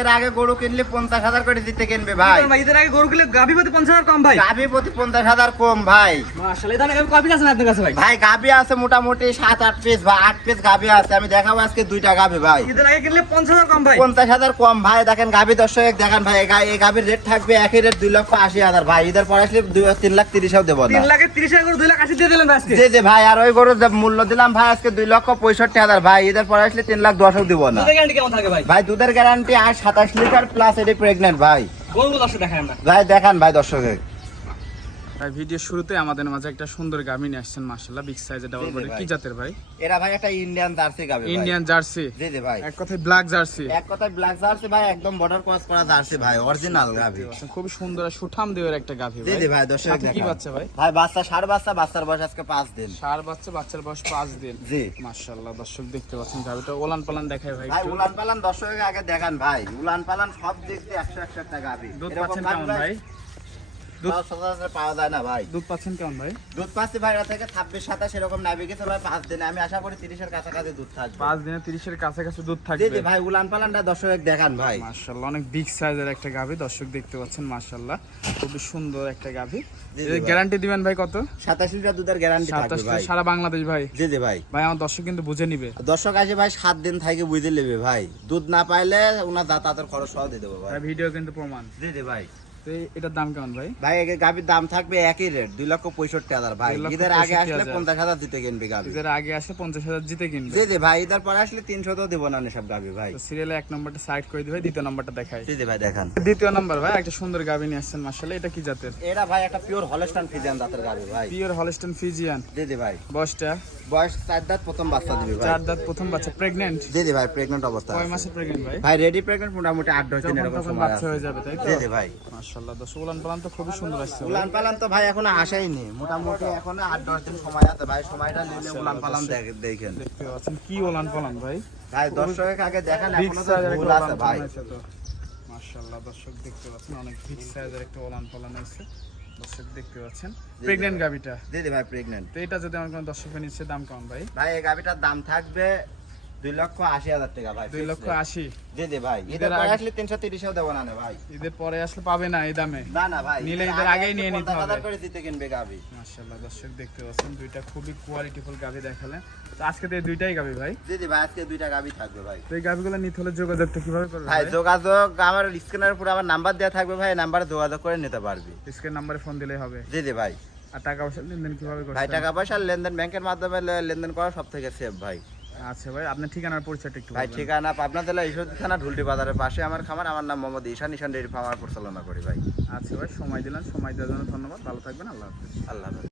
এর আগে গরু কিনলে পঞ্চাশ হাজার করে দিতে কিনবে ভাই। ভাই আগে গরু কিনলে গাভি প্রতি পঞ্চাশ হাজার কম ভাই। গাভি প্রতি পঞ্চাশ হাজার কম ভাই। মাশাআল্লাহ এই ধরনের কপি আছে আপনার কাছে ভাই? ভাই গাভি আছে মোটামুটি সাত আট পিস বা আট পিস গাভি আছে। আমি দেখাবো আজকে দুইটা গাভি ভাই। ঈদের আগে কিনলে পঞ্চাশ হাজার কম ভাই। পঞ্চাশ হাজার কম ভাই। দেখেন গাভি দর্শক দেখেন ভাই এই গাভির রেট থাকবে একই রেট দুই লক্ষ আশি হাজার ভাই। ঈদের পরে আসলে তিন লাখ তিরিশেও দেবো তিন লাখে তিরিশ হাজার দুই লাখ আশি দিয়ে দিলেন ভাই আজকে। জি জি ভাই আর ওই গরুর মূল্য দিলাম ভাই আজকে দুই লক্ষ পঁয়ষট্টি হাজার ভাই। ঈদের পরে আসলে তিন লাখ দশও দিব না। ভাই? দুধের গ্যারান্টি আর সাতাশ লিটার প্লাস এটি প্রেগনেন্ট ভাই। গরুগুলো ভাই দেখান ভাই দর্শকের ভাই ভিডিও শুরুতে আমাদের মাঝে একটা সুন্দর গাভী নিয়ে আসছেন মাশাআল্লাহ বিগ সাইজের ডাবল জি, জি, বডি কি জাতের ভাই? এরা ভাই একটা ইন্ডিয়ান জার্সি গাভি ভাই। ইন্ডিয়ান জার্সি জি জি ভাই। এক কথায় ব্ল্যাক জার্সি এক কথায় ব্ল্যাক জার্সি ভাই একদম বর্ডার ক্রস করা জার্সি ভাই অরিজিনাল গাভি। খুব সুন্দর আর সুঠাম দেওয়ার একটা গাভী ভাই। জি ভাই দর্শক সাথে কি বাচ্চা ভাই? ভাই বাচ্চা ষাট বাচ্চা বাচ্চার বয়স আজকে পাঁচ দিন। সার বাচ্চা বাচ্চার বয়স পাঁচ দিন। জি। মাশাআল্লাহ দর্শক দেখতে পাচ্ছেন গাভীটা ওলান পালান দেখায় ভাই ভাই। উলান পালান দর্শকের আগে দেখান ভাই। উলান পালান সব দিক দিয়ে একশো একশো একটা গাভি। দুধ পাচ্ছেন কেমন ভাই? দুধ- পাওয়া সচরাচর পাওয়া যায় না ভাই। দুধ পাচ্ছেন কেমন ভাই? দুধ পাচ্ছি ভাই এরা থেকে ছাব্বিশ সাতাশ এরকম নাবি গেছে ভাই পাঁচ দিনে। আমি আশা করি তিরিশের কাছাকাছি দুধ থাকবে। পাঁচ দিনে তিরিশের কাছাকাছি দুধ জি থাকবে। জি ভাই উলান পালানটা দর্শক দেখান ভাই। মাশাআল্লাহ অনেক বিগ সাইজের একটা গাভী দর্শক দেখতে পাচ্ছেন মাশাআল্লাহ। খুবই সুন্দর একটা গাভী। গ্যারান্টি দিবেন ভাই কত? সাতাশ লিটার দুধের গ্যারান্টি থাকবে ভাই। সারা বাংলাদেশ ভাই। জি জি ভাই। ভাই আমার দর্শক কিন্তু বুঝে নিবে। দর্শক আসে ভাই সাত দিন থেকে বুঝে নেবে ভাই। দুধ না পাইলে ওনার যাতায়াতের খরচ সহ দিয়ে দেবো ভাই। ভিডিও কিন্তু প্রমাণ। জি জি ভাই। তো এটার দাম কেমন ভাই? ভাই এই গাভির দাম থাকবে একই রেট দুই লক্ষ পঁয়ষট্টি হাজার ভাই। ঈদের আগে আসলে পঞ্চাশ হাজার দিতে কিনবে গাভি। ঈদের আগে আসে পঞ্চাশ হাজার জিতে কিনবে। জি জি ভাই ঈদের পরে আসলে তিনশো তো দেবো না সব গাভি ভাই। সিরিয়ালে এক নম্বরটা সাইড করে দিবে দ্বিতীয় নম্বরটা দেখাই। জি জি ভাই দেখান। দ্বিতীয় নম্বর ভাই একটা সুন্দর গাভী নিয়ে আসছেন মাসাল্লাহ এটা কি জাতের? এরা ভাই একটা পিওর হলস্টান ফিজিয়ান ভাই। পিওর হলস্টন ফিজিয়ান জি জি ভাই। বয়সটা? বয়স চার দাঁত প্রথম বাচ্চা দিবি ভাই। চার দাঁত প্রথম বাচ্চা প্রেগনেন্ট জি জি ভাই অবস্থা কয় মাসে প্রেগনেন্ট ভাই? ভাই রেডি মোটামুটি আট দিন এরকম বাচ্চা হয়ে যাবে তাই তো? জি জি ভাই। মাশাআল্লাহ। দর্শক উলান পালান তো খুবই সুন্দর আসছে উলান পালান তো ভাই এখনও আসাইনি মোটামুটি এখনও আট দশ দিন সময় আছে ভাই। সময়টা নিলে উলান পালান দেখেন। দেখতে পাচ্ছেন কি পালান ভাই? ভাই দর্শকের আগে দেখেন এখনও তো ভুল আছে ভাই। মাশাআল্লাহ দর্শক দেখতে পাচ্ছেন অনেক বিগ সাইজের একটা ওলান পালান আছে দর্শক দেখতে পাচ্ছেন। প্রেগনেন্ট গাভীটা। জি জি ভাই প্রেগনেন্ট তো এটা যদি আমার কোনো দর্শক নিচ্ছে দাম কেমন ভাই? ভাই এই গাভিটার দাম থাকবে দুই লক্ষ আশি হাজার টাকা ভাই দুই লক্ষ আশি। জি জি ভাই ঈদের পরে আসলে তিনশো তিরিশেও দেবো না ভাই। ঈদের পরে আসলে পাবে না এই দামে। না না ভাই নিলে ঈদের আগেই নিয়ে নিতে 50,000 হবে। করে দিতে কিনবে গাভি। মাশাআল্লাহ দর্শক দেখতে পাচ্ছেন দুইটা খুবই কোয়ালিটিফুল গাভী দেখালেন। তো আজকে তো দুইটাই গাভী ভাই? জি জি ভাই আজকে দুইটা গাভি থাকবে ভাই। তো এই গাভীগুলো নিতে হলে যোগাযোগটা কীভাবে করবে ভাই যোগাযোগ আমার স্ক্রিনের উপর আমার নাম্বার দেওয়া থাকবে ভাই নাম্বারে যোগাযোগ করে নিতে পারবি। স্ক্রিন নাম্বারে ফোন দিলেই হবে। জি জি ভাই। আর টাকা পয়সা লেনদেন কীভাবে করবে ভাই টাকা পয়সা লেনদেন ব্যাংকের মাধ্যমে লেনদেন করা সব থেকে সেফ ভাই। আচ্ছা ভাই আপনার ঠিকানার পরিচয়টা একটু ভাই ঠিকানা পাবনা জেলা ঈশ্বর থানা ঢুলটি বাজারের পাশে আমার খামার। আমার নাম মোহাম্মদ ঈশান ঈশান ডেয়ারি ফার্মার পরিচালনা করি ভাই। আচ্ছা ভাই সময় দিলেন সময় দেওয়ার জন্য ধন্যবাদ। ভালো থাকবেন আল্লাহ হাফিজ। আল্লাহ হাফেজ।